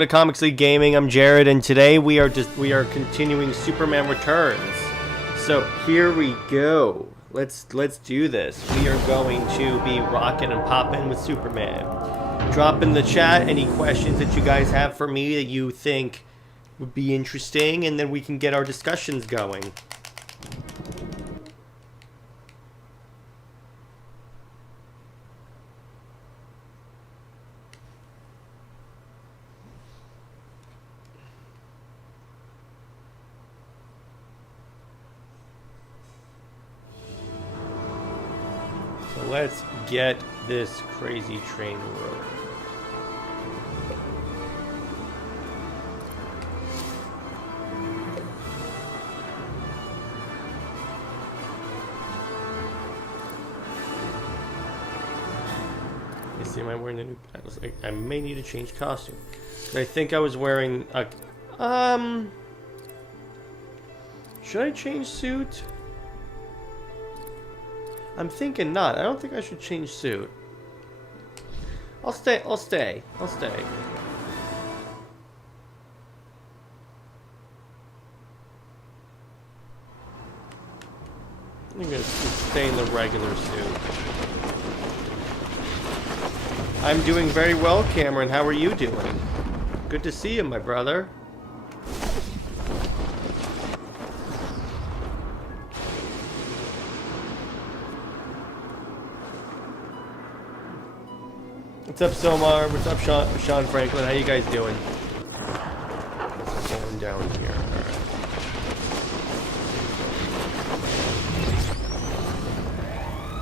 To Comics League Gaming. I'm Jared, and today we are continuing Superman Returns. So here we go. Let's do this. We are going to be rocking and popping with Superman. Drop in the chat any questions that you guys have for me that you think would be interesting, and then we can get our discussions going. Let's get this crazy train rolling. You see, am I wearing a new? I may need to change costume. I think I was wearing a. Should I change suit? I'm thinking not. I don't think I should change suit. I'll stay. I'm gonna stay in the regular suit. I'm doing very well, Cameron. How are you doing? Good to see you, my brother. What's up, Somar? What's up, Sean Franklin? How you guys doing? Going down here. All right.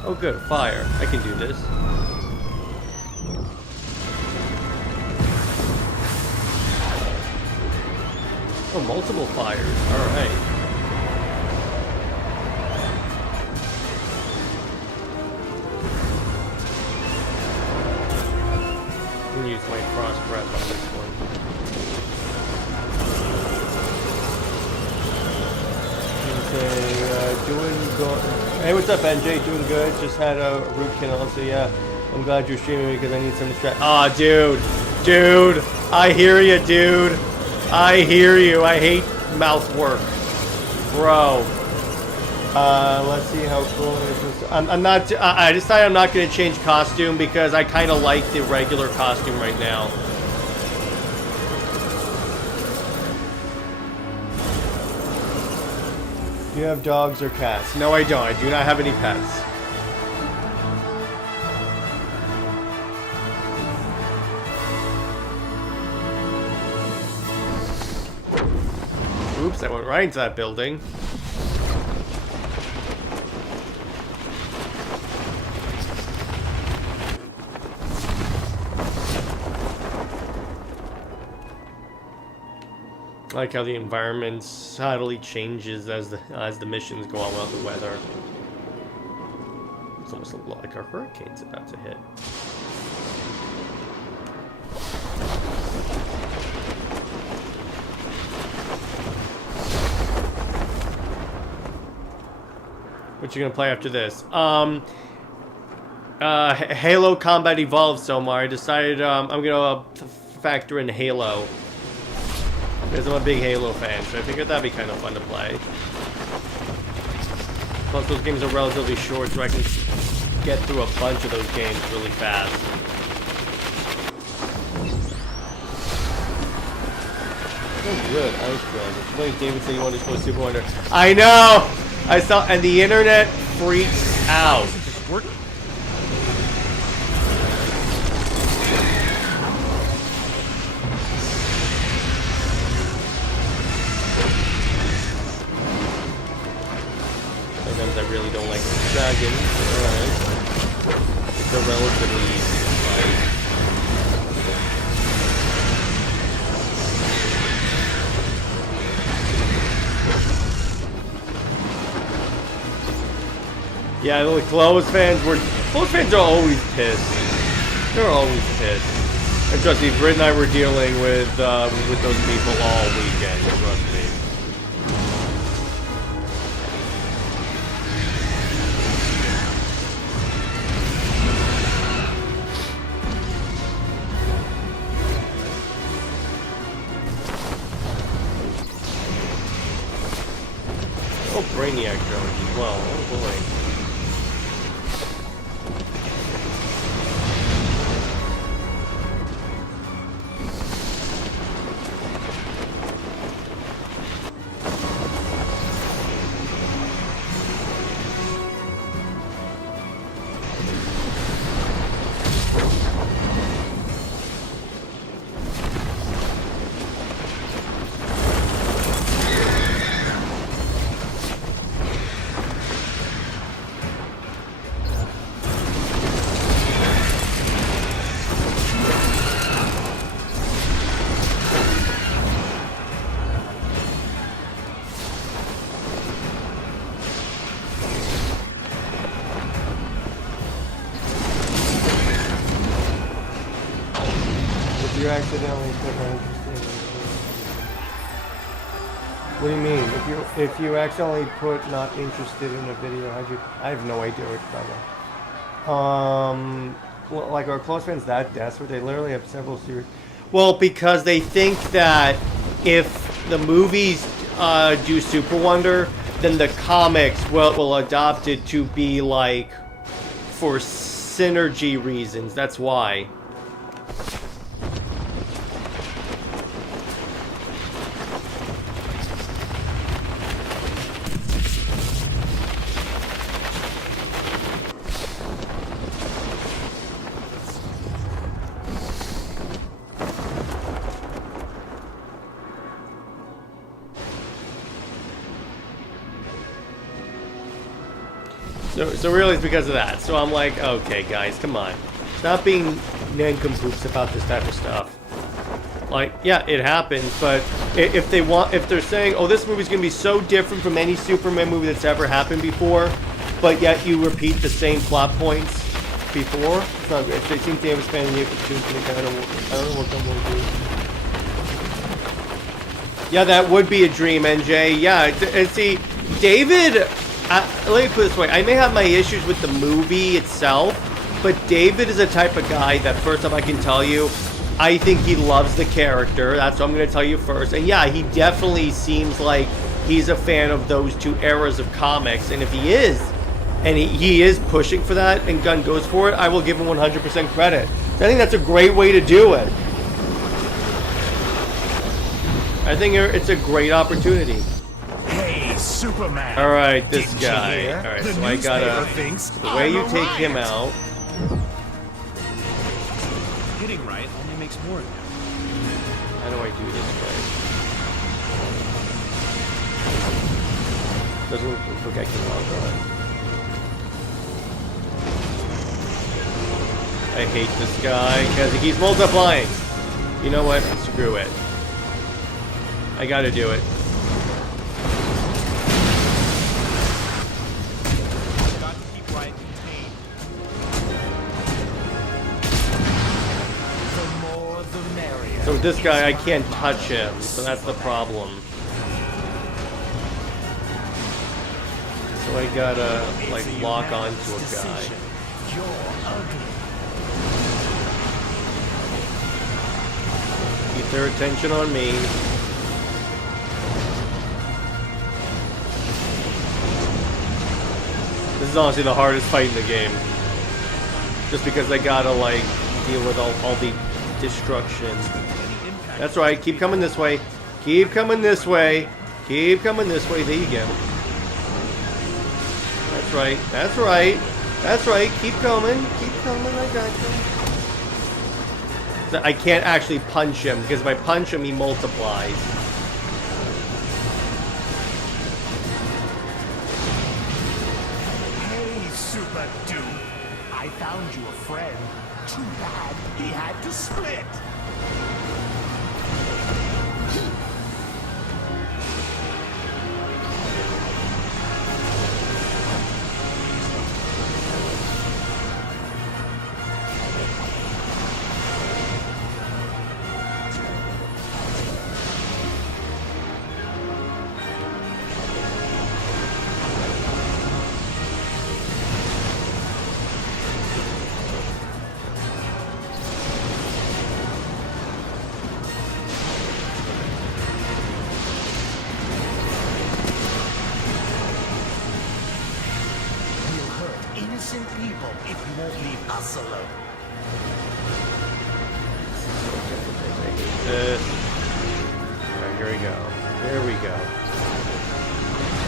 Oh, good. Fire. I can do this. Oh, multiple fires. All right. Use my frost breath on this one. Okay, doing good. Hey, what's up, NJ? Doing good. Just had a root canal, so yeah. I'm glad you're streaming because I need some distraction. Aw, dude. I hear you, dude. I hear you. I hate mouth work. Bro. Let's see how cool it is. I'm not. I decided I'm not going to change costume because I kind of like the regular costume right now. Do you have dogs or cats? No, I don't. I do not have any pets. Oops, I went right into that building. I like how the environment subtly changes as the missions go on with the weather. It's almost like a hurricane's about to hit. What you gonna play after this? Halo Combat Evolved, Somar. I decided I'm gonna factor in Halo. Because I'm a big Halo fan, so I figured that'd be kind of fun to play. Plus, those games are relatively short, so I can get through a bunch of those games really fast. Oh, good. Ice Drag. Wait, David said you wanted to play Super Wonder. I know! I saw, and the internet freaks out. Just work. I really don't like dragon. Alright. It's a relatively easy fight. Yeah, the Close fans are always pissed. They're always pissed. And trust me, Britt and I were dealing with those people all weekend, trust me. Oh, Brainiac drones as well. Oh boy. You accidentally put not interested in What do you mean? If you accidentally put not interested in a video, how'd you? I have no idea what you're talking about. Well, like, are close friends that desperate? They literally have several series. Well, because they think that if the movies do Super Wonder, then the comics will adopt it to be like for synergy reasons. That's why. So really it's because of that. So I'm like, okay guys, come on. Stop being nincompoops about this type of stuff. Like, yeah, it happens, but if they're saying, oh, this movie's gonna be so different from any Superman movie that's ever happened before, but yet you repeat the same plot points before, it's not good. If they think David's fan you for I don't know what that will do. Yeah, that would be a dream, NJ. Yeah, and see, David. Let me put it this way. I may have my issues with the movie itself, but David is a type of guy that, first off, I can tell you, I think he loves the character. That's what I'm going to tell you first. And yeah, he definitely seems like he's a fan of those two eras of comics. And if he is, and he is pushing for that, and Gunn goes for it, I will give him 100% credit. I think that's a great way to do it. I think it's a great opportunity. Superman. All right, this guy. All right, so I gotta. The way you take him out. Hitting right only makes more. How do I do this right? Doesn't look like I can log on. I hate this guy because he keeps multiplying. You know what? Screw it. I gotta do it. So with this guy, I can't touch him, so that's the problem. So I gotta, like, lock onto a guy. Keep their attention on me. This is honestly the hardest fight in the game. Just because I gotta, like, deal with all the destruction. That's right, keep coming this way. Keep coming this way. Keep coming this way. There you go. That's right. That's right. That's right. Keep coming. Keep coming. I got you. I can't actually punch him, because if I punch him, he multiplies. Hey, Super Dude. I found you a friend. Too bad he had to split. won't leave us alone. Alright, here we go. Here we go.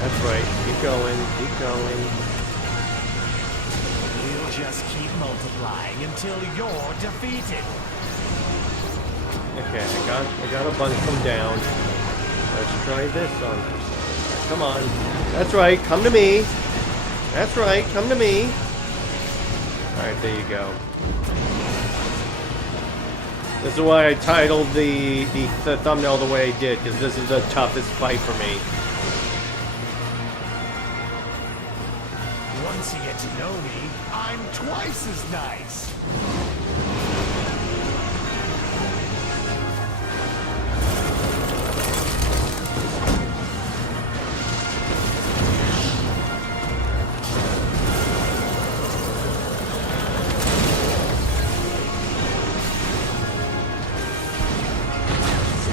That's right. Keep going. Keep going. We'll just keep multiplying until you're defeated. Okay, I got a bunch come down. Let's try this on. Right, come on. That's right. Come to me. That's right. Come to me. Alright, there you go. This is why I titled the thumbnail the way I did, because this is the toughest fight for me. Once you get to know me, I'm twice as nice.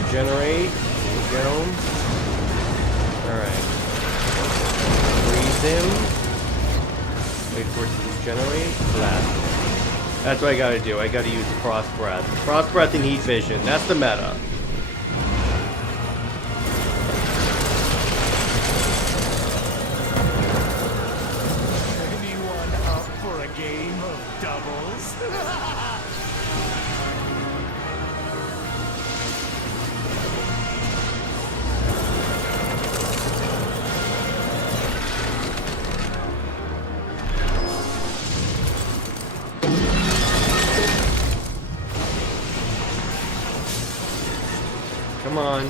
Regenerate. There you go. Alright. Freeze him. Wait for it to regenerate. Blast. That's what I gotta do. I gotta use Frost Breath. Frost Breath and Heat Vision. That's the meta. Anyone up for a game of doubles? Come on.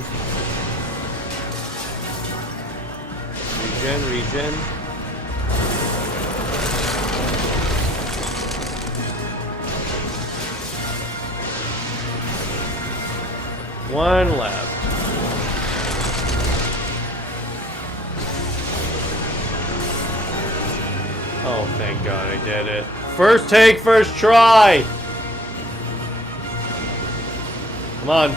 Regen. One left. Oh, thank God I did it. First take, first try! Come on.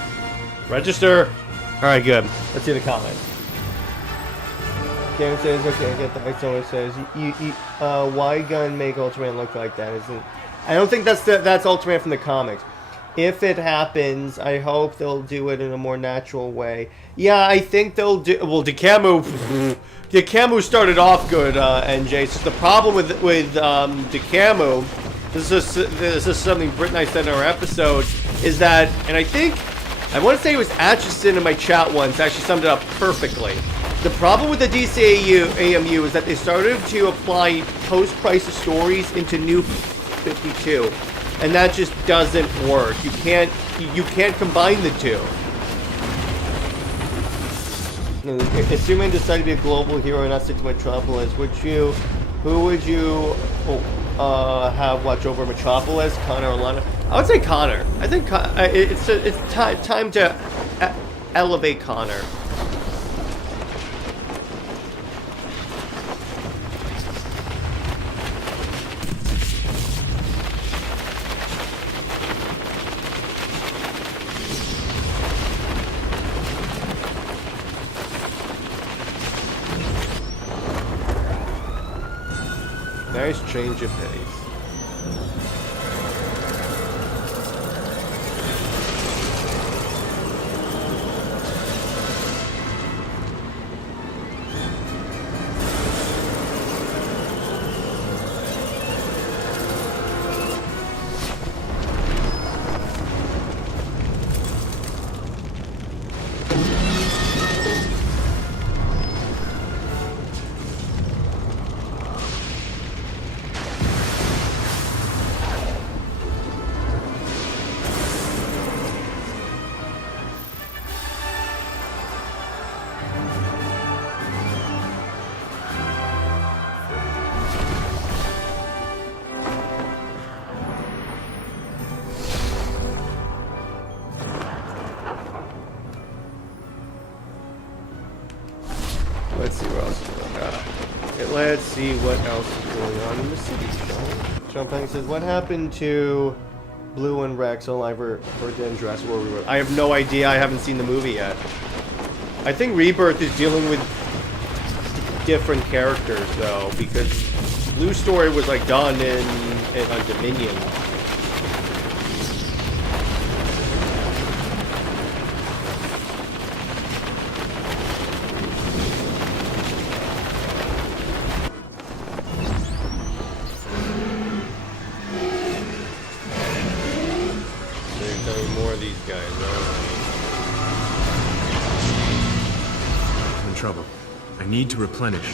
Register. Alright, good. Let's see the comments. Karen says, okay, I get that. Someone says, why gun make Ultraman look like that? Isn't... I don't think that's Ultraman from the comics. If it happens, I hope they'll do it in a more natural way. Yeah, I think they'll do... Well, Dekamu started off good, NJ. So the problem with Dekamu, this is something Britt and I said in our episode, is that, and I want to say it was Atchison in my chat once actually summed it up perfectly. The problem with the DCAMU is that they started to apply post-crisis stories into New 52, and that just doesn't work. You can't combine the two. If Superman decided to be a global hero and not stick to Metropolis, who would you have watch over Metropolis, Connor or Lana? I would say Connor. I think it's time to elevate Connor. Nice change of pace. Let's see what else is going on. Let's see what else is going on in the city. Sean Pang says, what happened to Blue and Rex alive or dead in Jurassic World Rebirth? I have no idea. I haven't seen the movie yet. I think Rebirth is dealing with different characters though, because Blue's story was like done on Dominion. More of these guys. I'm in trouble. I need to replenish.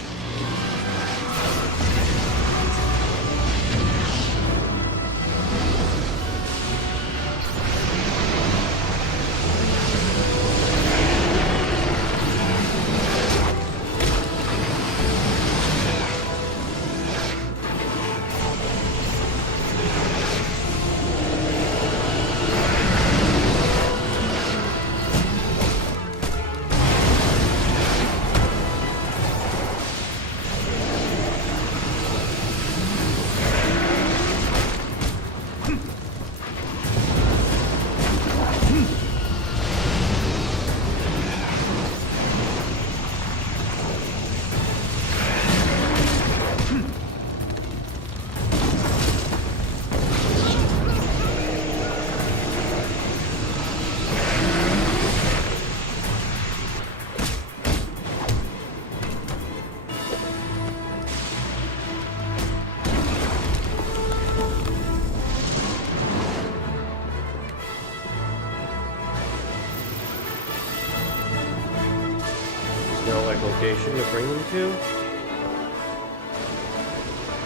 No, like, location to bring them to?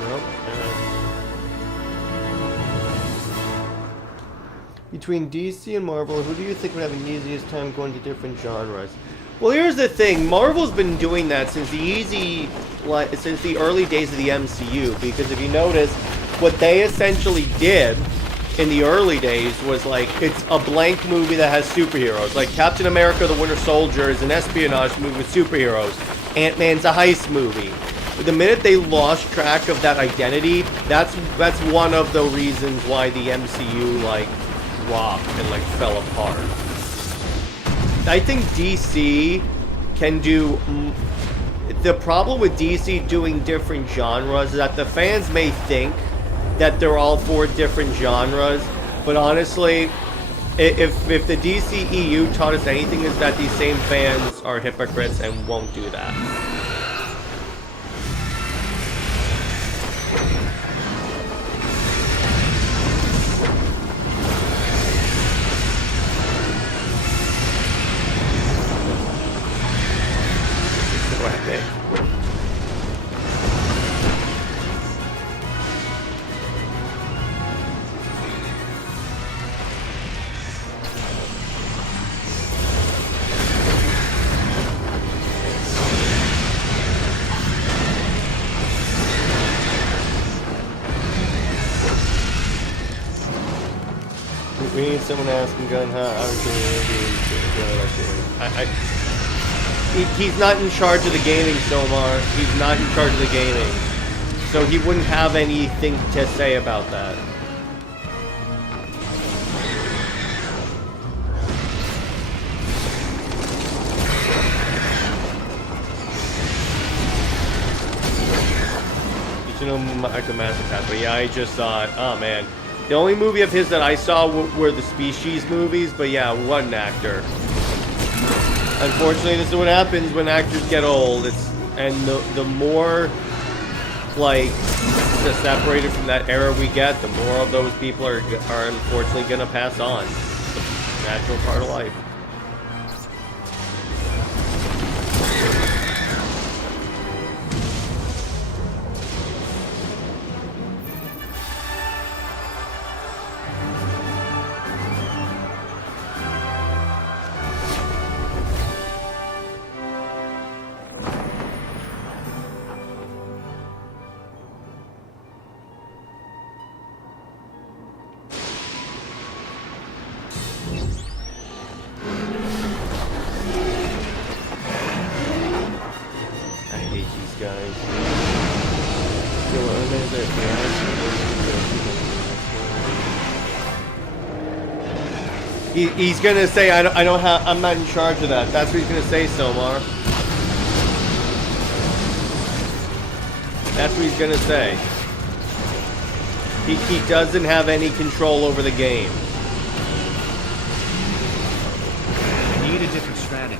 Nope. Between DC and Marvel, who do you think would have the easiest time going to different genres? Well, here's the thing. Marvel's been doing that since the early days of the MCU, because if you notice, what they essentially did in the early days was like, it's a blank movie that has superheroes. Like Captain America the Winter Soldier is an espionage movie with superheroes. Ant-Man's a heist movie. But the minute they lost track of that identity, that's one of the reasons why the MCU like dropped and like fell apart. I think DC can do... The problem with DC doing different genres is that the fans may think that they're all four different genres, but honestly, if the DCEU taught us anything, is that these same fans are hypocrites and won't do that. We need someone asking Gun how he's not in charge of the gaming, Somar. He's not in charge of the gaming. So he wouldn't have anything to say about that. You should know Michael Masterpath, but yeah, I just saw it. Oh man. The only movie of his that I saw were the Species movies, but yeah, what an actor. Unfortunately, this is what happens when actors get old. And the more, like, separated from that era we get, the more of those people are unfortunately gonna pass on. It's a natural part of life. He's gonna say, I'm not in charge of that. That's what he's gonna say, Somar. That's what he's gonna say. He doesn't have any control over the game. I need a different strategy.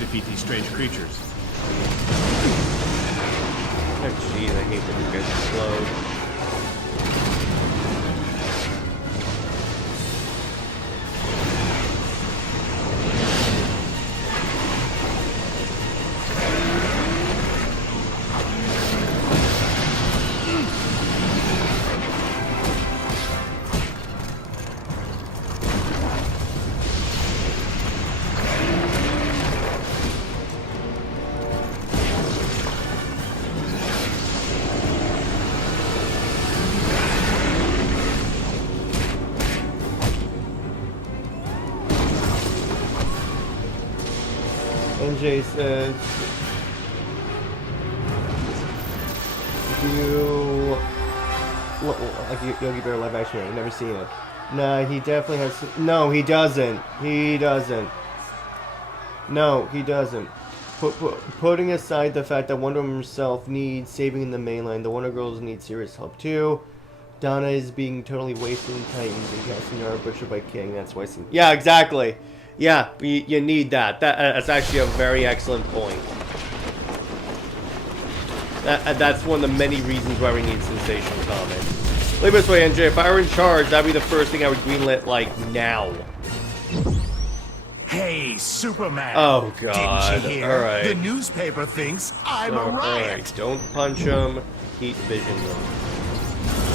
Defeat these strange creatures. Oh jeez, I hate when you guys explode. NJ says, "You like Yogi Bear live action? I've never seen it. No, he definitely has. No, he doesn't. He doesn't. No, he doesn't. Putting aside the fact that Wonder Woman herself needs saving in the mainline, the Wonder Girls need serious help too. Donna is being totally wasted in Titans and casting Yara Butcher by King. That's why. Yeah, exactly. Yeah, you need that. That's actually a very excellent point. That's one of the many reasons why we need Sensational Comics. Look this way, NJ. If I were in charge, that'd be the first thing I would greenlit, like, now. Hey, Superman. Oh, God. Didn't you hear? Alright. The newspaper thinks I'm a riot. Alright, don't punch him. Heat vision them.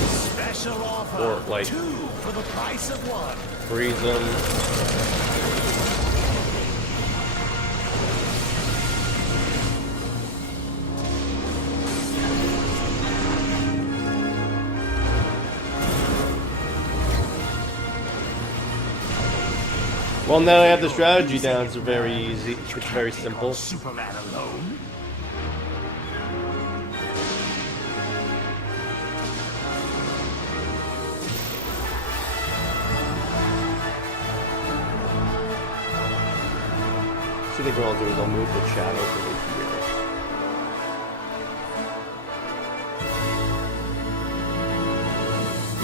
Special offer. Or, like, 2 for the price of 1. Freeze them. Well, now I have the strategy down. It's very easy. It's very simple. Superman alone. So I think what I'll do is I'll move the chat over to here.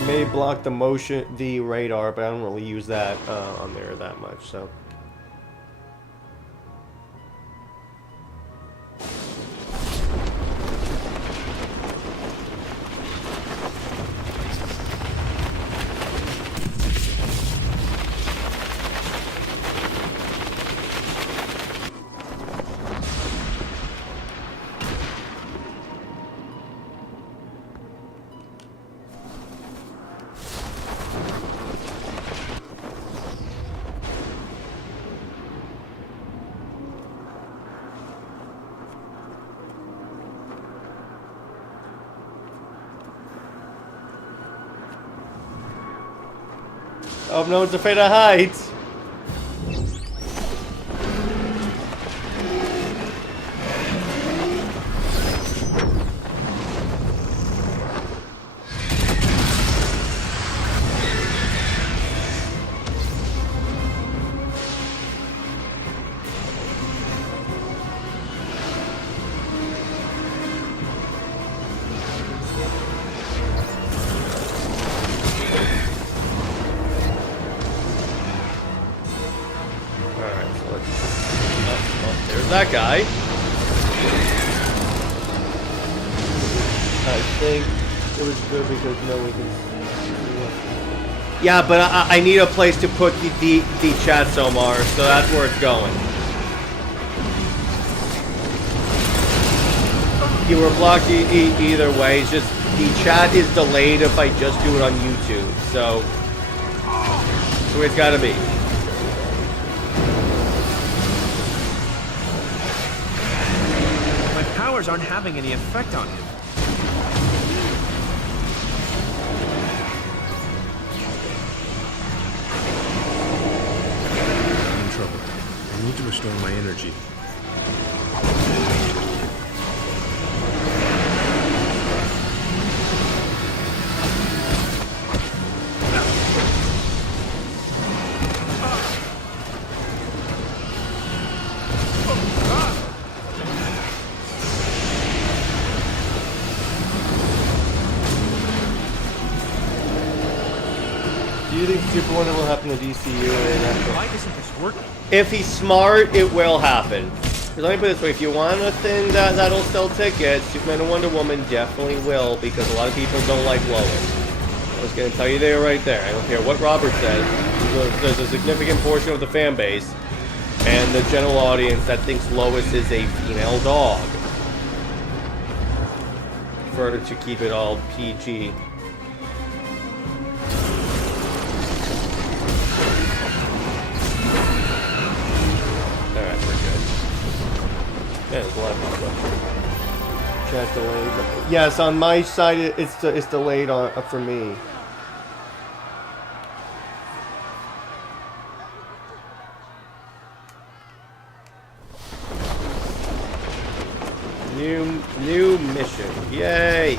May block the radar, but I don't really use that on there that much, so. Oh, no one's afraid of heights. That guy. I think it was good because no one can. Yeah, but I need a place to put the chat, Somar, so that's where it's going. You were blocked either way. It's just the chat is delayed if I just do it on YouTube, so it's got to be. powers aren't having any effect on him. I'm in trouble. I need to restore my energy. Do you think Super Wonder will happen to DCU? Why isn't this working? If he's smart, it will happen. 'Cause let me put it this way, if you want a thing that'll sell tickets, Superman and Wonder Woman definitely will, because a lot of people don't like Lois. I was going to tell you there right there. I don't care what Robert says. There's a significant portion of the fan base and the general audience that thinks Lois is a female dog. To keep it all PG. Alright, we're good. Yeah, there's a lot of stuff. Chat delayed. Yes, on my side it's delayed for me. New mission. Yay!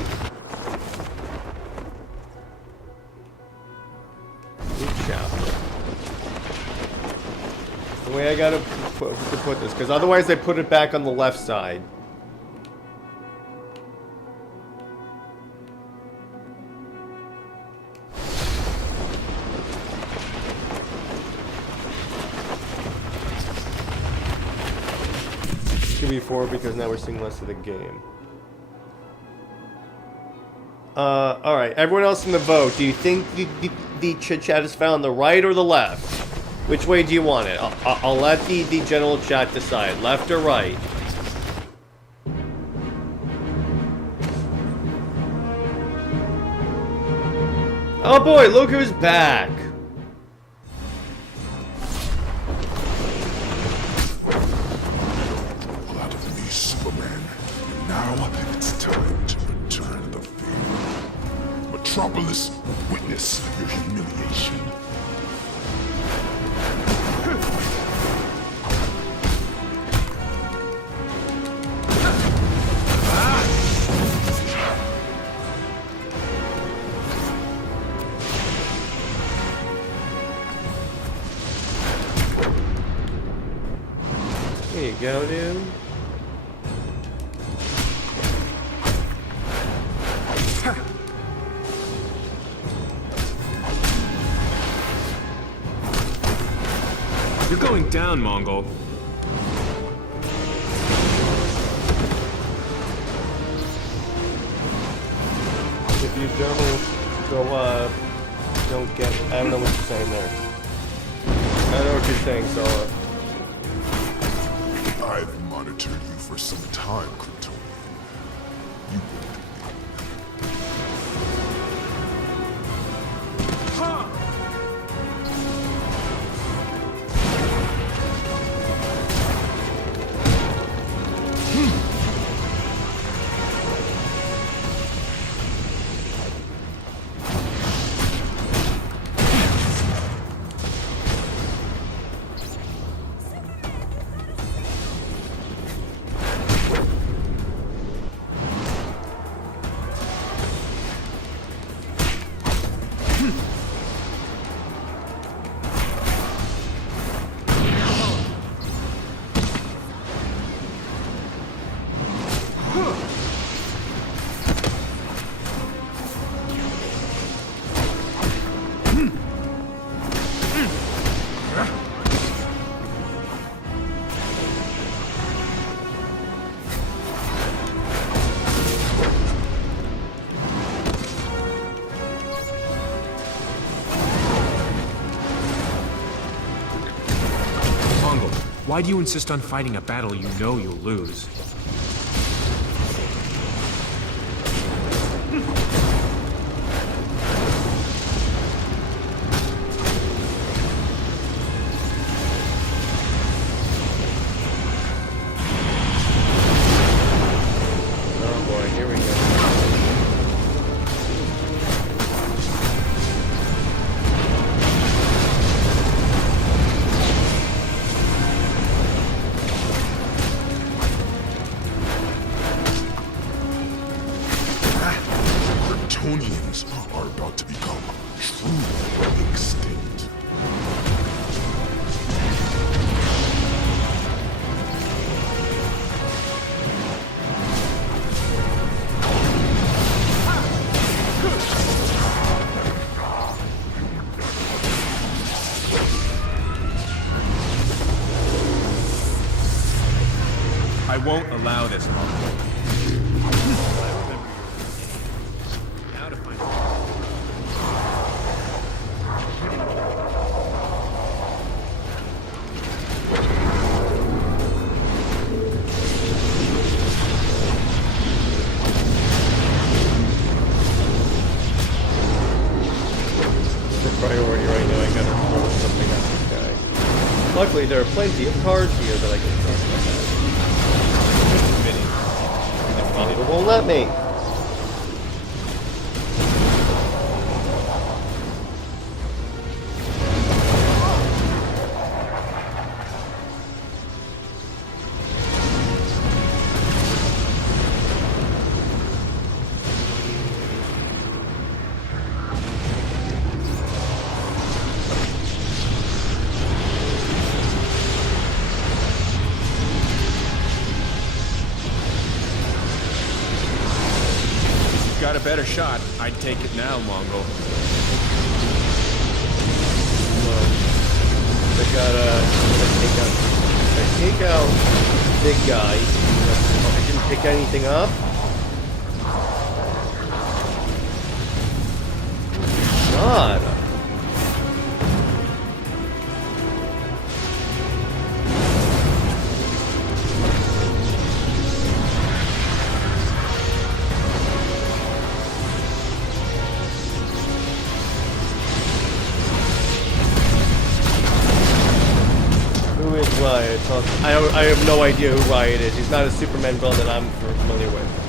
New chapter. The way I gotta put this, because otherwise I put it back on the left side. Could be 4 because now we're seeing less of the game. Alright, everyone else in the vote, do you think the chit-chat is found on the right or the left? Which way do you want it? I'll let the general chat decide. Left or right? Oh boy, look who's back! Pull out of me, Superman. And now it's time to return the favor. Metropolis, witness your humiliation. There you go, dude. You're going down, Mongol. If you don't get, I don't know what you're saying there. I don't know what you're saying, Solo. I've monitored you for some time, Kryptonian. You Why do you insist on fighting a battle you know you'll lose? I won't allow this, Mongo. Now to find priority right now. I gotta throw something at this guy. Luckily, there are plenty of cars here that I can throw at. It won't let me. got a better shot. I'd take it now, Mongo. I take out big guy. I didn't pick anything up. God. Riot. I have no idea who Riot is. He's not a Superman villain that I'm familiar with.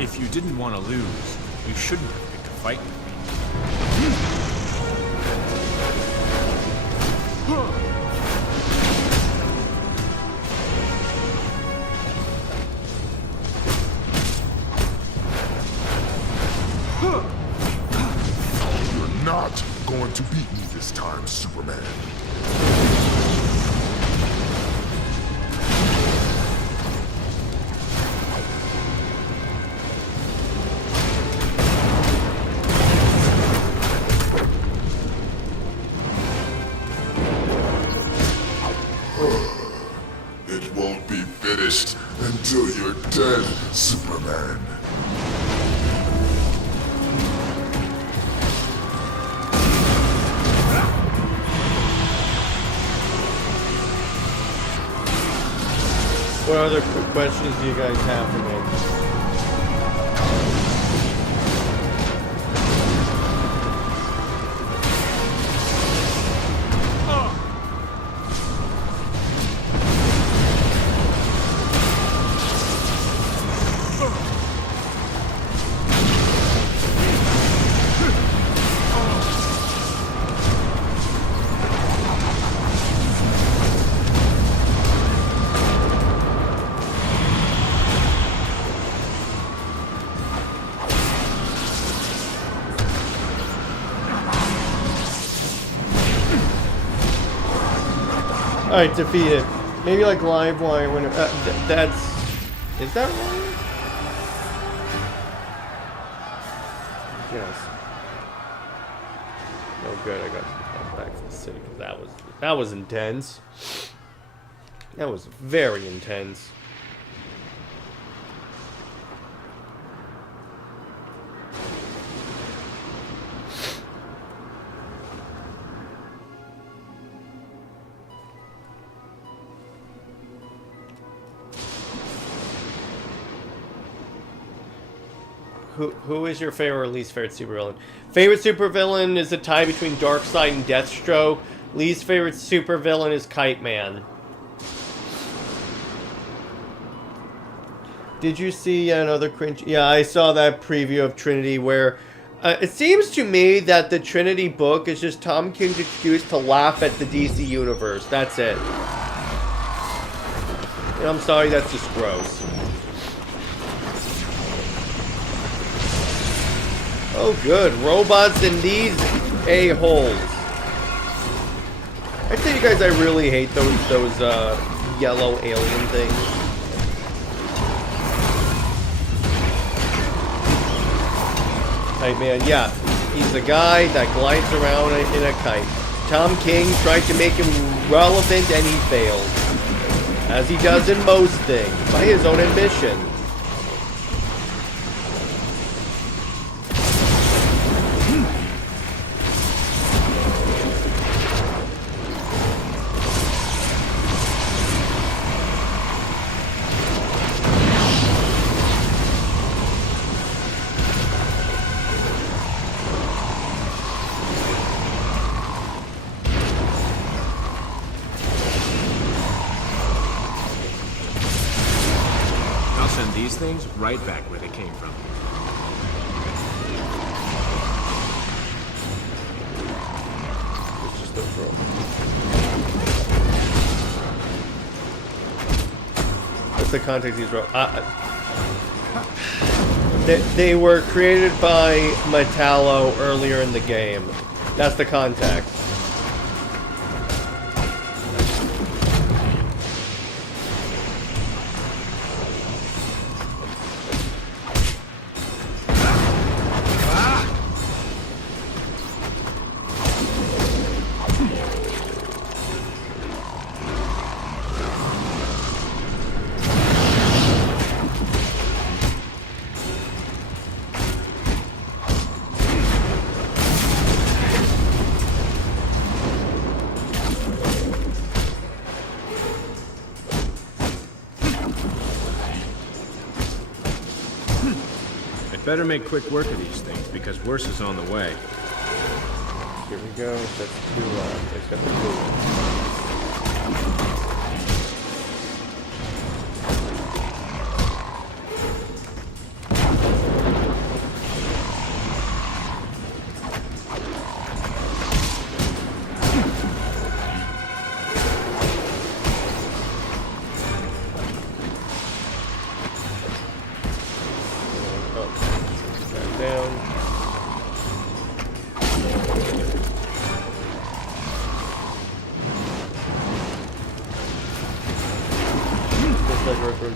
If you didn't want to lose, you shouldn't have picked a fight with me. You're not going to beat me this time, Superman. It won't be finished until you're dead, Superman. What other quick questions do you guys have for me? Alright, defeated. Maybe like live wire when that's... Is that wrong? Yes. Oh good, I got to come back to the city because that was intense. That was very intense. Who is your favorite or least favorite supervillain? Favorite supervillain is a tie between Darkseid and Deathstroke. Least favorite supervillain is Kite Man. Did you see another cringe? Yeah, I saw that preview of Trinity where It seems to me that the Trinity book is just Tom King's excuse to laugh at the DC universe. That's it. And I'm sorry, that's just gross. Oh, good. Robots and these a-holes. I tell you guys, I really hate those yellow alien things. Hey man, yeah, he's a guy that glides around in a kite. Tom King tried to make him relevant and he failed. As he does in most things, by his own admission. These things right back where they came from. It's just a throw. That's the context he's wrote. They were created by Metallo earlier in the game. That's the context. Better make quick work of these things, because worse is on the way. Here we go. That's too long. It's got the blue.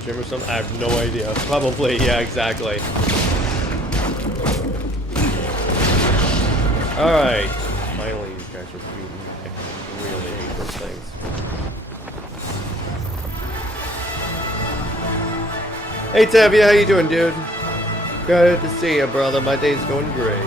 Gym or something? I have no idea. Probably, yeah, exactly. Alright. Finally, these guys are beaten. I really hate those things. Hey, Tevye, how you doing, dude? Good to see you, brother. My day's going great.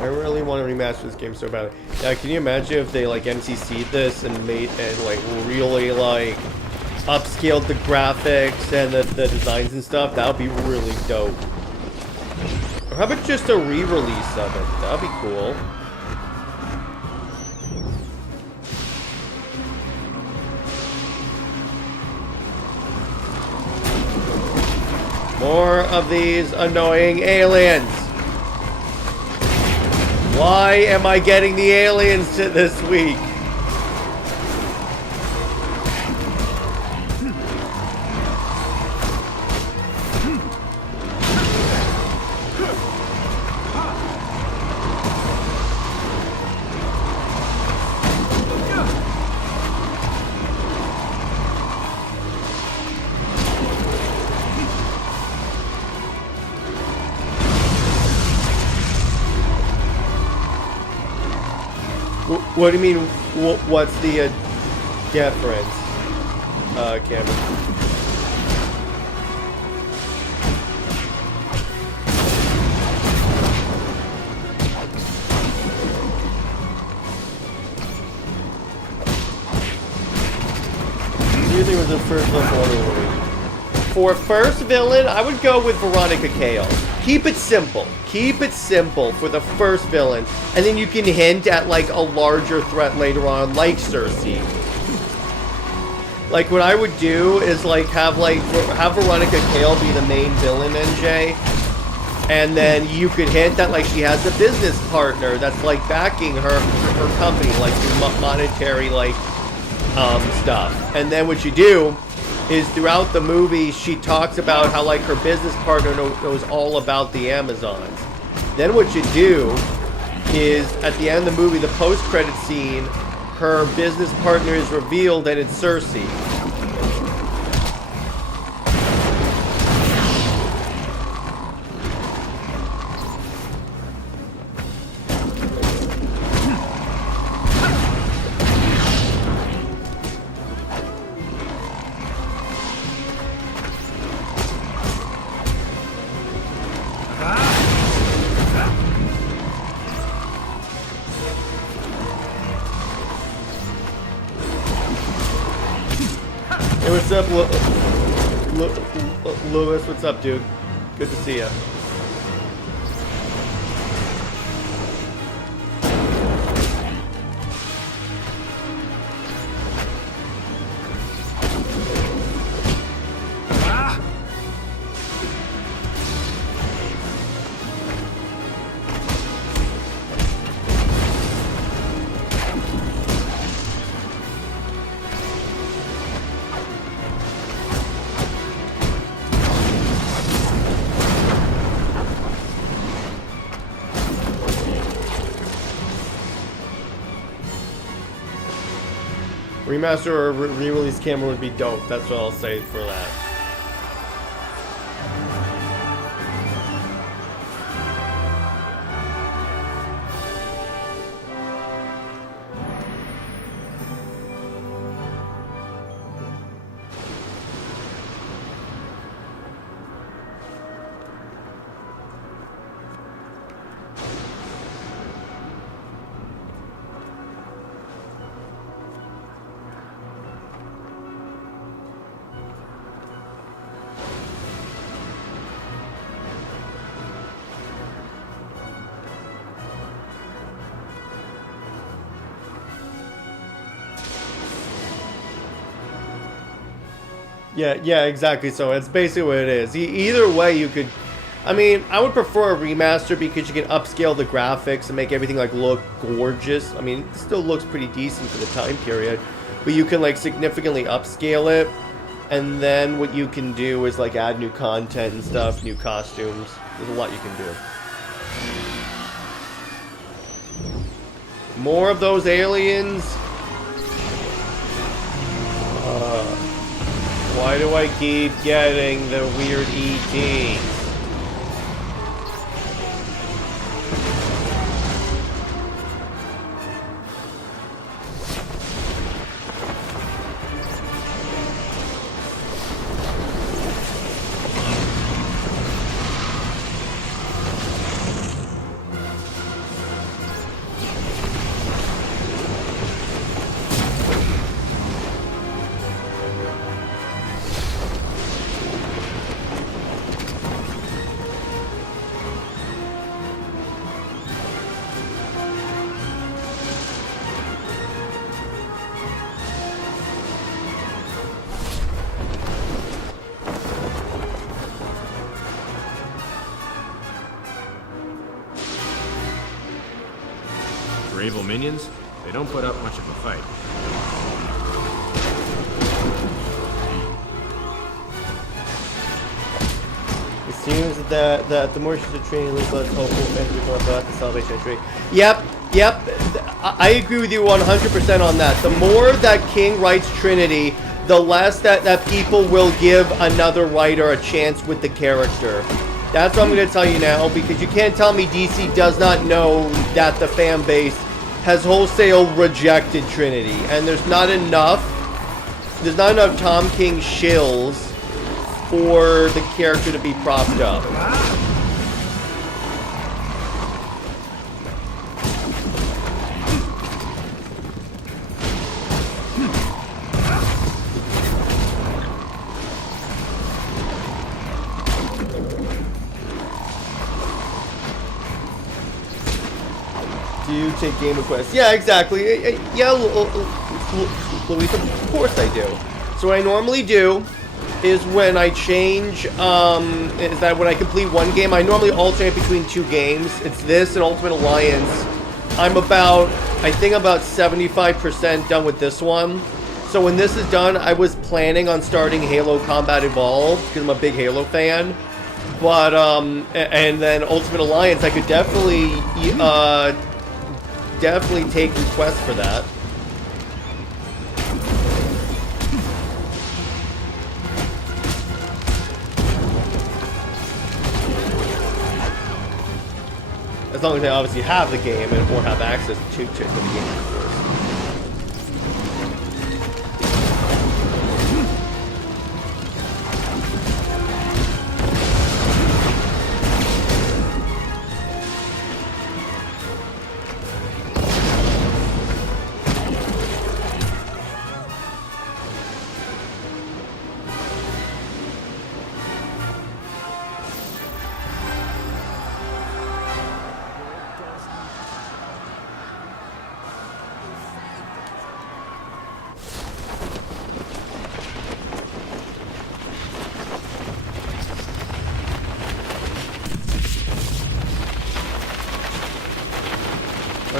I really want to remaster this game so badly. Yeah, can you imagine if they like MCC'd this and made and like really like upscaled the graphics and the designs and stuff? That would be really dope. Or how about just a re-release of it? That would be cool. More of these annoying aliens. Why am I getting the aliens this week? What do you mean, what's the difference, Cameron? you think was the first villain for Wonder Woman? For first villain, I would go with Veronica Cale. Keep it simple. Keep it simple for the first villain. And then you can hint at, like, a larger threat later on, like Cersei. Like, what I would do is, like, have Veronica Cale be the main villain, NJ. And then you could hint that, like, she has a business partner that's, like, backing her company, like, through monetary, like, stuff. And then what you do is throughout the movie, she talks about how, like, her business partner knows all about the Amazons. Then what you do is, at the end of the movie, the post-credit scene, her business partner is revealed and it's Cersei. Hey, what's up, Lewis? What's up, dude? Good to see ya. Remaster or re-release camera would be dope. That's what I'll say for that. Yeah, exactly. So it's basically what it is. Either way, you could. I mean, I would prefer a remaster because you can upscale the graphics and make everything like look gorgeous. I mean, it still looks pretty decent for the time period, but you can like significantly upscale it. And then what you can do is like add new content and stuff, new costumes. There's a lot you can do. More of those aliens. Why do I keep getting the weird ETs? Evil minions, they don't put up much of a fight. It seems that the more she's a training, less hopeful fans become about the salvation tree. Yep. I agree with you 100% on that. The more that King writes Trinity, the less that people will give another writer a chance with the character. That's what I'm going to tell you now, because you can't tell me DC does not know that the fan base has wholesale rejected Trinity, and there's not enough Tom King shills for the character to be propped up. take game requests. Yeah, exactly. Yeah, Luis, of course I do. So what I normally do is when I change, is that when I complete one game, I normally alternate between two games. It's this and Ultimate Alliance. I'm about, I think about 75% done with this one. So when this is done, I was planning on starting Halo Combat Evolved, because I'm a big Halo fan. But, and then Ultimate Alliance, I could definitely, definitely take requests for that. As long as I obviously have the game and or have access to the game, of course.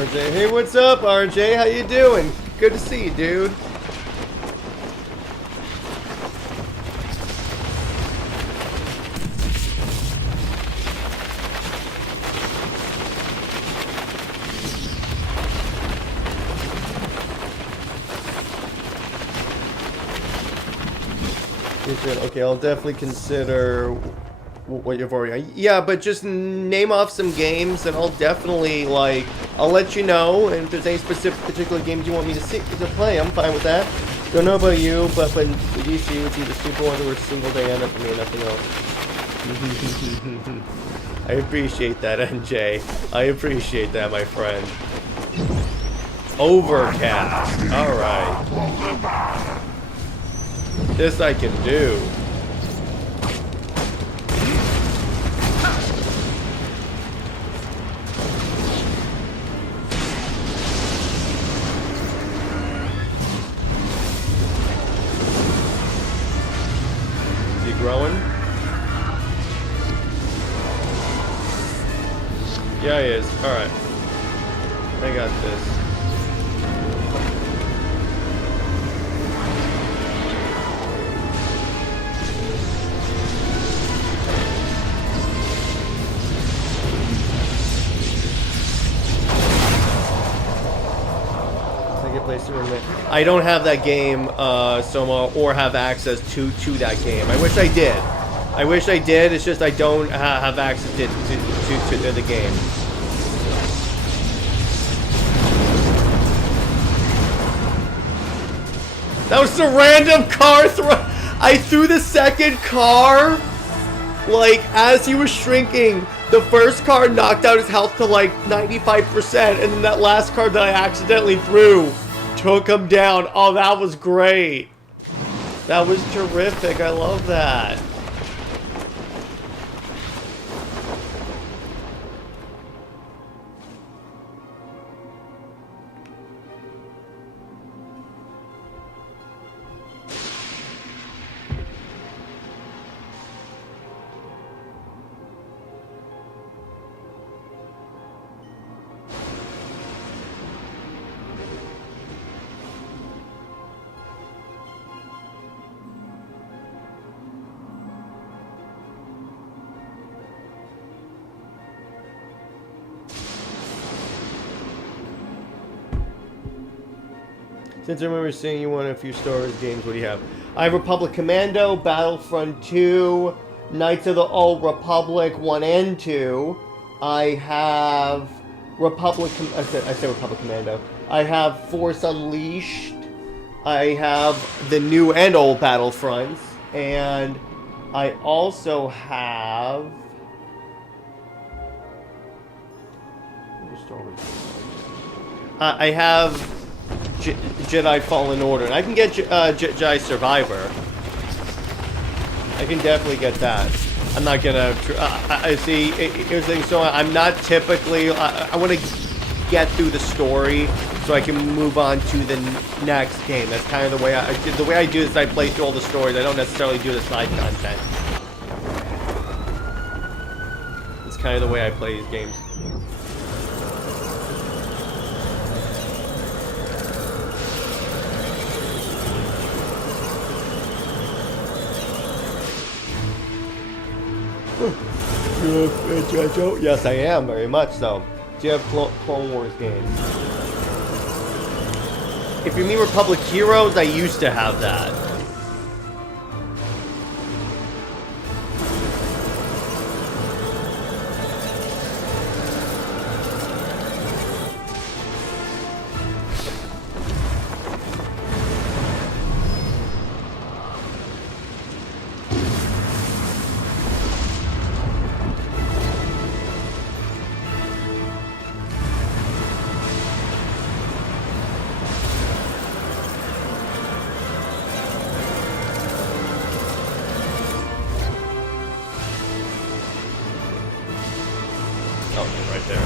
RJ, hey, what's up, RJ? How you doing? Good to see you, dude. Okay, I'll definitely consider what you've already... Yeah, but just name off some games and I'll definitely, like... I'll let you know, and if there's any particular games you want me to play, I'm fine with that. Don't know about you, but when DC, it's either Super Wonder or Single Diana for me and nothing else. I appreciate that, NJ. I appreciate that, my friend. Overcast. Alright. This I can do. Growing? Yeah, he is. Alright. I got this. I don't have that game, Soma, or have access to that game. I wish I did. I wish I did. It's just I don't have access to the game. That was a random car throw. I threw the second car, like, as he was shrinking. The first car knocked out his health to, like, 95%, and then that last car that I accidentally threw took him down. Oh, that was great. That was terrific. I love that. Since I remember seeing you on a few Star Wars games, what do you have? I have Republic Commando, Battlefront 2, Knights of the Old Republic 1 and 2. I have Republic... I said Republic Commando. I have Force Unleashed. I have the new and old Battlefronts. And I also have... I have Jedi Fallen Order, and I can get Jedi Survivor. I can definitely get that. I'm not gonna. I see. Here's the thing. So I'm not typically. I want to get through the story so I can move on to the next game. That's kind of the way I do this. I play through all the stories. I don't necessarily do the side content. It's kind of the way I play these games. Yes, I am, very much so. Do you have Clone Wars games? If you mean Republic Heroes, I used to have that. Oh, right there.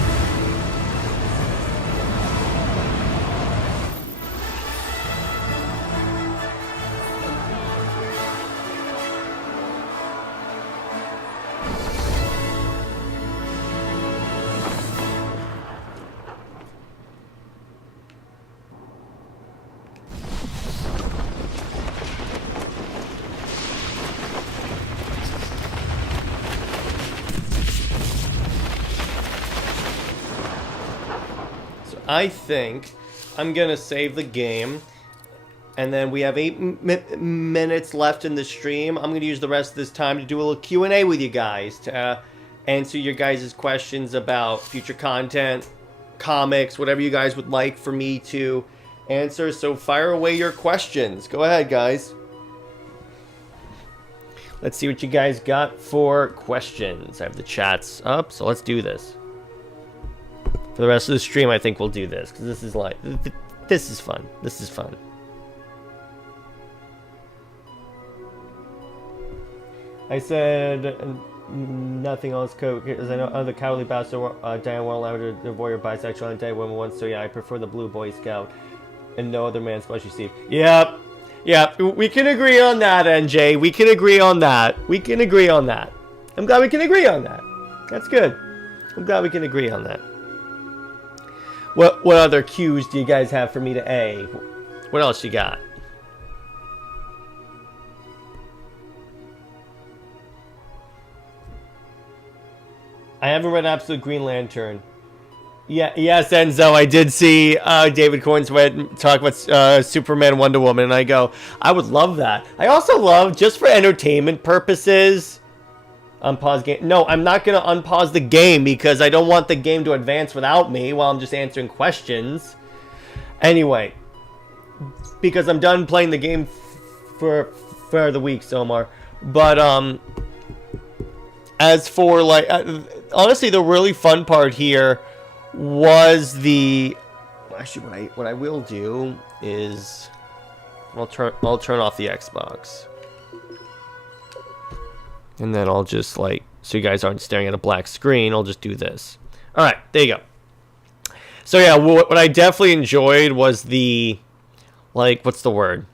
I think I'm gonna save the game, and then we have 8 minutes left in the stream. I'm gonna use the rest of this time to do a little Q&A with you guys to answer your guys' questions about future content, comics, whatever you guys would like for me to answer. So fire away your questions. Go ahead, guys. Let's see what you guys got for questions. I have the chats up, so let's do this. For the rest of the stream, I think we'll do this, because this is like, this is fun. This is fun. I said nothing else, because I know other cowardly bastard, Diane won't allow her to avoid her bisexual and dead woman once, so yeah, I prefer the Blue Boy Scout, and no other man's fleshy Steve. Yep. Yep, we can agree on that, NJ. We can agree on that. We can agree on that. I'm glad we can agree on that. That's good. I'm glad we can agree on that. What other cues do you guys have for me to A? What else you got? I haven't read Absolute Green Lantern. Yeah, yes, Enzo, I did see David Cornsweet talk about Superman, Wonder Woman, and I go, I would love that. I also love, just for entertainment purposes, unpause game. No, I'm not going to unpause the game because I don't want the game to advance without me while I'm just answering questions. Anyway, because I'm done playing the game for the week, Somar. But, as for, like, honestly, the really fun part here was the... Actually, what I will do is... I'll turn off the Xbox. And then I'll just, like, so you guys aren't staring at a black screen, I'll just do this. Alright, there you go. So yeah, what I definitely enjoyed was the, like, what's the word?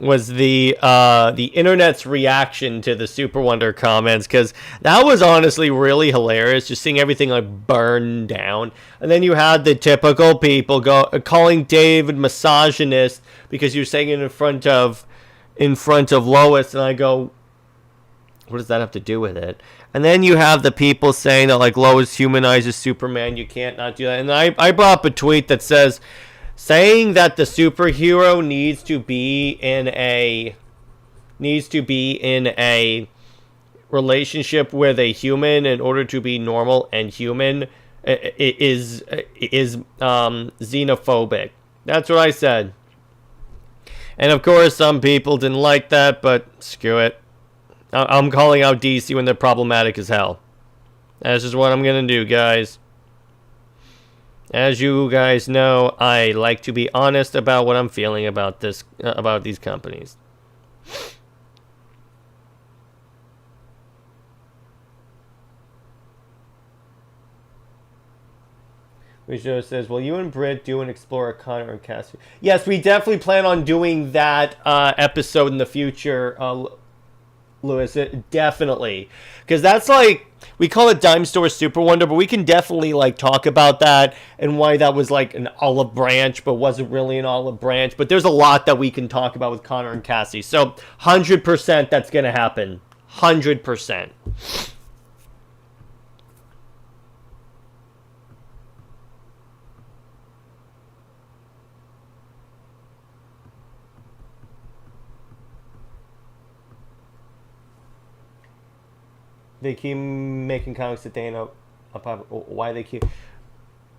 Was the internet's reaction to the Super Wonder comments, because that was honestly really hilarious, just seeing everything, like, burn down. And then you had the typical people calling David misogynist because you're saying it in front of Lois, and I go, what does that have to do with it? And then you have the people saying that, like, Lois humanizes Superman. You can't not do that. And I brought up a tweet that says, saying that the superhero needs to be in a relationship with a human in order to be normal and human is xenophobic. That's what I said. And of course, some people didn't like that, but screw it. I'm calling out DC when they're problematic as hell. That's just what I'm gonna do, guys. As you guys know, I like to be honest about what I'm feeling about this, about these companies. Rijo says, will you and Britt do an Explorer Connor and Cassie? Yes, we definitely plan on doing that episode in the future, Lewis. Definitely. Because that's like, we call it Dime Store Super Wonder, but we can definitely like talk about that and why that was like an olive branch, but wasn't really an olive branch. But there's a lot that we can talk about with Connor and Cassie. So 100% that's going to happen. 100%. They keep making comics that they ain't why they keep...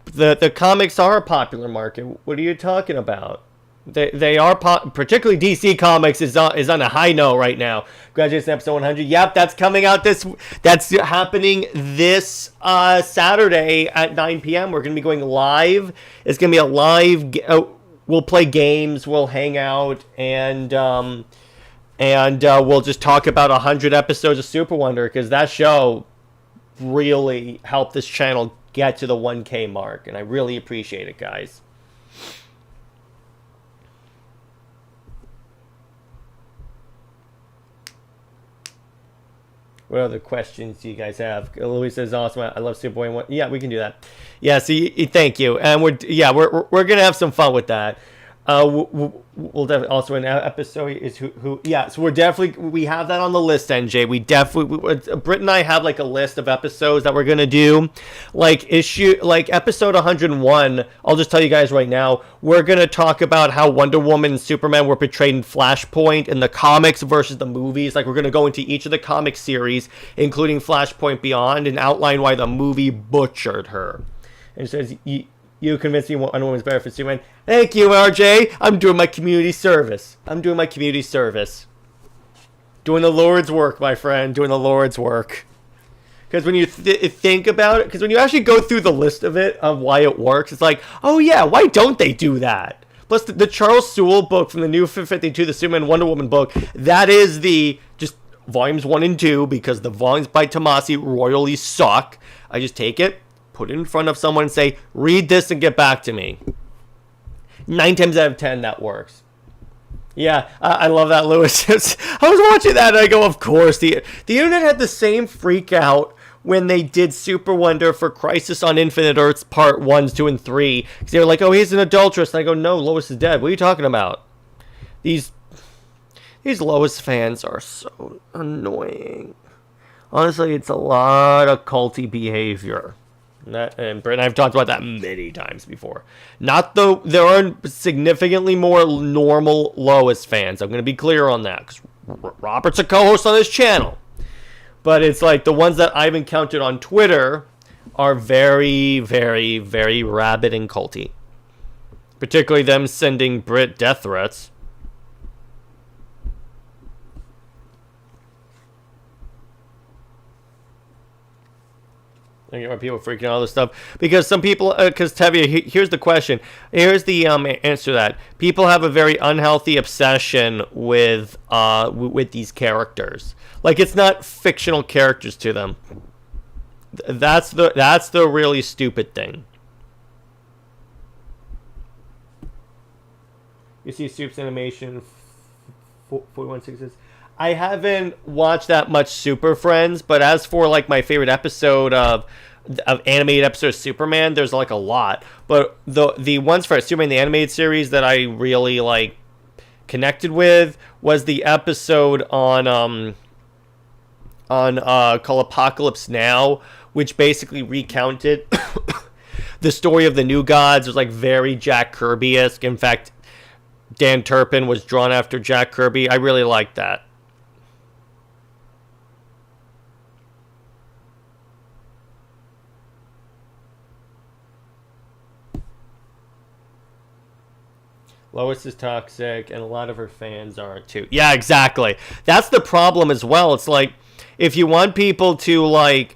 The comics are a popular market. What are you talking about? They are particularly DC Comics is on a high note right now. Congratulations on episode 100. Yep, that's coming out that's happening this Saturday at 9 p.m. We're going to be going live. It's going to be a live... we'll play games, we'll hang out, and we'll just talk about 100 episodes of Super Wonder, because that show really helped this channel get to the 1K mark, and I really appreciate it, guys. What other questions do you guys have? Louis says, awesome, I love Superboy. Yeah, we can do that. Yeah, see, thank you. And we're gonna have some fun with that. We'll definitely also an episode is who yeah, so we have that on the list, NJ. We definitely Britt and I have like a list of episodes that we're gonna do, like episode 101. I'll just tell you guys right now, we're gonna talk about how Wonder Woman and Superman were portrayed in Flashpoint in the comics versus the movies. Like, we're gonna go into each of the comic series, including Flashpoint Beyond, and outline why the movie butchered her. And it says, you convinced me Wonder Woman's better for Superman. Thank you, RJ. I'm doing my community service. Doing the Lord's work, my friend. Doing the Lord's work. Because when you think about it, because when you actually go through the list of it, of why it works, it's like, oh yeah, why don't they do that? Plus, the Charles Soule book from the New 52, the Superman Wonder Woman book, that is the, just volumes 1 and 2, because the volumes by Tomasi royally suck. I just take it, put it in front of someone and say, read this and get back to me. 9 times out of 10, that works. Yeah, I love that, Lewis. I was watching that and I go, of course. The internet had the same freak out when they did Super Wonder for Crisis on Infinite Earths Part 1, 2, and 3. Because they were like, oh, he's an adulteress. And I go, no, Lois is dead. What are you talking about? These Lois fans are so annoying. Honestly, it's a lot of culty behavior. And Brent and I have talked about that many times before. There are significantly more normal Lois fans. I'm going to be clear on that, because Robert's a co-host on this channel. But it's like the ones that I've encountered on Twitter are very, very, very rabid and culty. Particularly them sending Brit death threats. I get why people freaking out all this stuff, because some people, because Tevye, here's the question, here's the answer to that. People have a very unhealthy obsession with these characters. Like, it's not fictional characters to them. That's the really stupid thing. You see Soup's animation 416. I haven't watched that much Super Friends, but as for like my favorite episode of animated episode of Superman, there's like a lot. But the ones for Superman the animated series that I really like connected with was the episode on called Apocalypse Now, which basically recounted the story of the New Gods. It was like very Jack Kirby-esque. In fact, Dan Turpin was drawn after Jack Kirby. I really liked that. Lois is toxic, and a lot of her fans are too. Yeah, exactly. That's the problem as well. It's like, if you want people to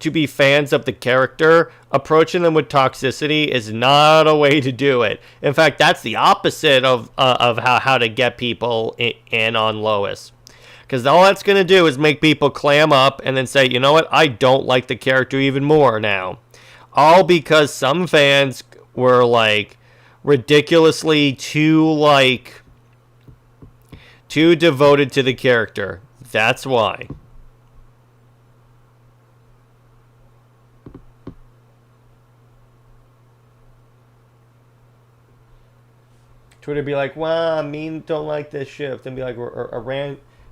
be fans of the character, approaching them with toxicity is not a way to do it. In fact, that's the opposite of how to get people in on Lois. Because all that's going to do is make people clam up and then say, you know what, I don't like the character even more now. all because some fans were like ridiculously too devoted to the character. That's why. Twitter be like, "Wow, I mean, don't like this shift," and be like,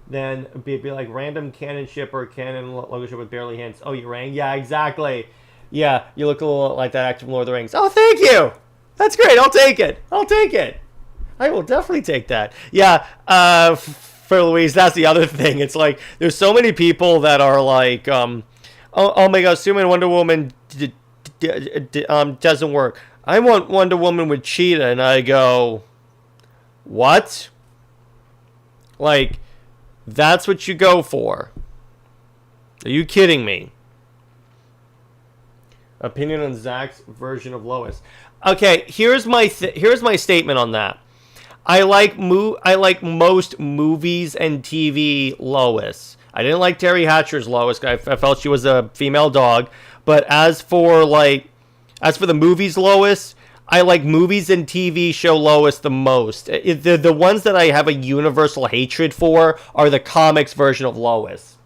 then be like random canon ship or canon logo ship with barely hints. Oh, you rang? Yeah, exactly. Yeah, you look a little like that actor from Lord of the Rings. Oh, thank you. That's great. I'll take it. I'll take it. I will definitely take that. Yeah. For Louise, that's the other thing. It's like there's so many people that are like, oh my God, Superman, Wonder Woman doesn't work. I want Wonder Woman with Cheetah, and I go, what? Like, that's what you go for? Are you kidding me? Opinion on Zach's version of Lois. Okay, here's my statement on that. I like most movies and TV Lois. I didn't like Terry Hatcher's Lois. I felt she was a female dog. But as for the movies Lois, I like movies and TV show Lois the most. The ones that I have a universal hatred for are the comics version of Lois.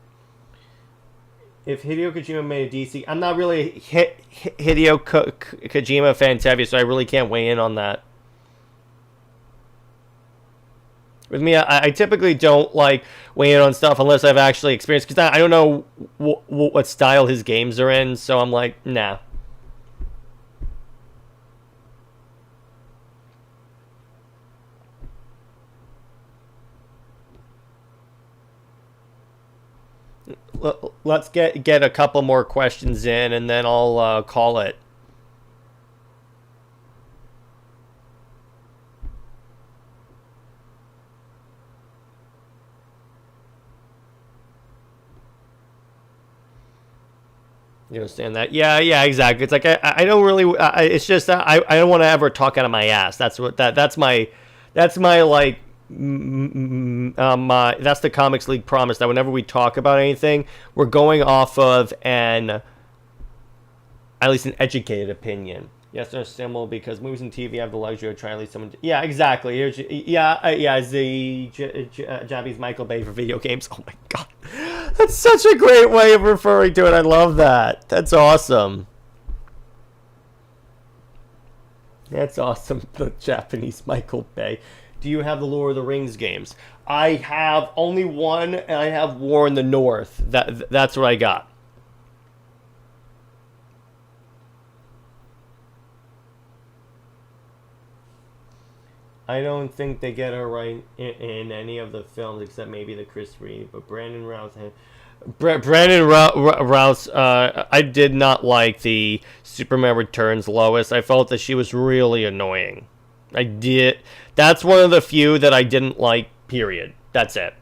If Hideo Kojima made a DC, I'm not really Hideo Kojima fan, Tevye, so I really can't weigh in on that. With me, I typically don't like weigh in on stuff unless I've actually experienced, because I don't know what style his games are in, so I'm like, nah. Let's get a couple more questions in, and then I'll call it. You understand that? Yeah, exactly. It's like I don't really. It's just I don't want to ever talk out of my ass. That's my like. That's the Comics League promise, that whenever we talk about anything, we're going off of at least an educated opinion. Yes, they're similar because movies and TV have the luxury of trying at least someone. Yeah, exactly. The Japanese Michael Bay for video games. Oh my God, that's such a great way of referring to it. I love that. That's awesome. That's awesome. The Japanese Michael Bay. Do you have the Lord of the Rings games? I have only one, and I have War in the North. That's what I got. I don't think they get her right in any of the films except maybe the Chris Reeve. But Brandon Routh, I did not like the Superman Returns Lois. I felt that she was really annoying. I did. That's one of the few that I didn't like, period. That's it.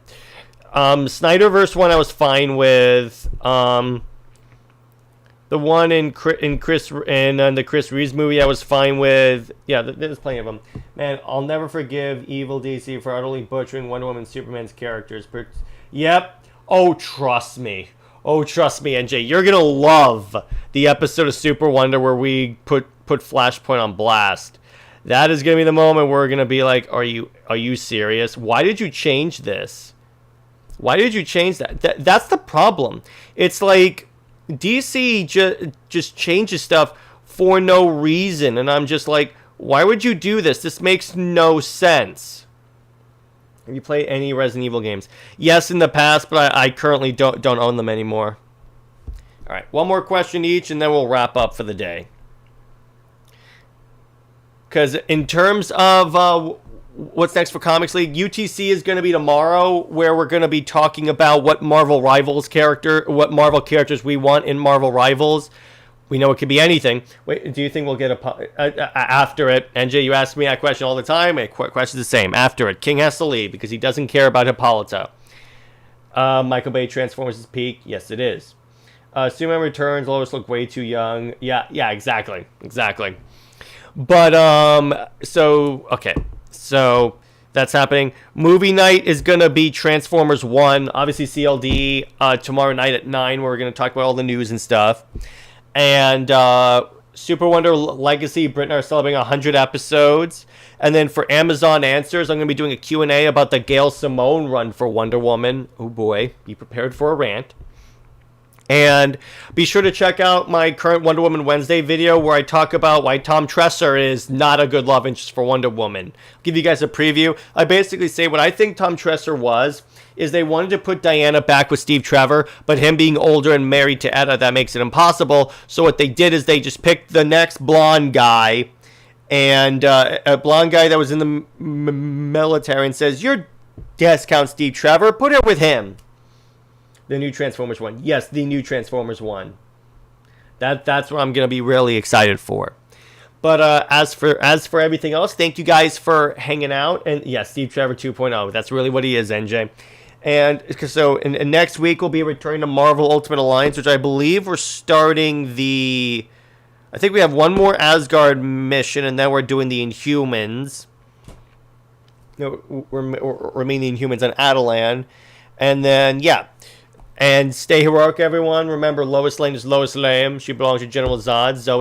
Snyderverse one I was fine with. The one in the Chris Reeves movie I was fine with. Yeah, there's plenty of them. Man, I'll never forgive evil DC for utterly butchering Wonder Woman and Superman's characters. Yep. Oh, trust me, NJ. You're going to love the episode of Super Wonder where we put Flashpoint on blast. That is going to be the moment where we're going to be like, are you serious? Why did you change this? Why did you change that? That's the problem. It's like DC just changes stuff for no reason. And I'm just like, why would you do this? This makes no sense. Have you played any Resident Evil games? Yes, in the past, but I currently don't own them anymore. All right, one more question each, and then we'll wrap up for the day. Because in terms of what's next for Comics League, UTC is going to be tomorrow, where we're going to be talking about what Marvel characters we want in Marvel Rivals. We know it could be anything. Wait, do you think we'll get after it? NJ, you ask me that question all the time. My question's the same. After it, King has to leave because he doesn't care about Hippolyta. Michael Bay Transformers is peak. Yes, it is. Superman Returns. Lois look way too young. Yeah, exactly. But, so that's happening. Movie night is going to be Transformers 1, obviously CLD, tomorrow night at 9, where we're going to talk about all the news and stuff. And Super Wonder Legacy, Britt and I are celebrating 100 episodes. And then for Amazon Answers, I'm going to be doing a Q&A about the Gail Simone run for Wonder Woman. Oh boy, be prepared for a rant. And be sure to check out my current Wonder Woman Wednesday video where I talk about why Tom Tresser is not a good love interest for Wonder Woman. I'll give you guys a preview. I basically say what I think Tom Tresser was is they wanted to put Diana back with Steve Trevor, but him being older and married to Etta, that makes it impossible. So what they did is they just picked the next blonde guy, and a blonde guy that was in the military, and says, "Your discount Steve Trevor, put her with him." The new Transformers one. Yes, the new Transformers one. That's what I'm going to be really excited for. But as for everything else, thank you guys for hanging out. And yes, Steve Trevor 2.0. That's really what he is, NJ. And so and next week we'll be returning to Marvel Ultimate Alliance, which I believe we're starting the... I think we have one more Asgard mission, and then we're doing the Inhumans. No, we're meaning the Inhumans on Adelan. And then, yeah. And stay heroic, everyone. Remember, Lois Lane is Lois Lane. She belongs to General Zod. Zoe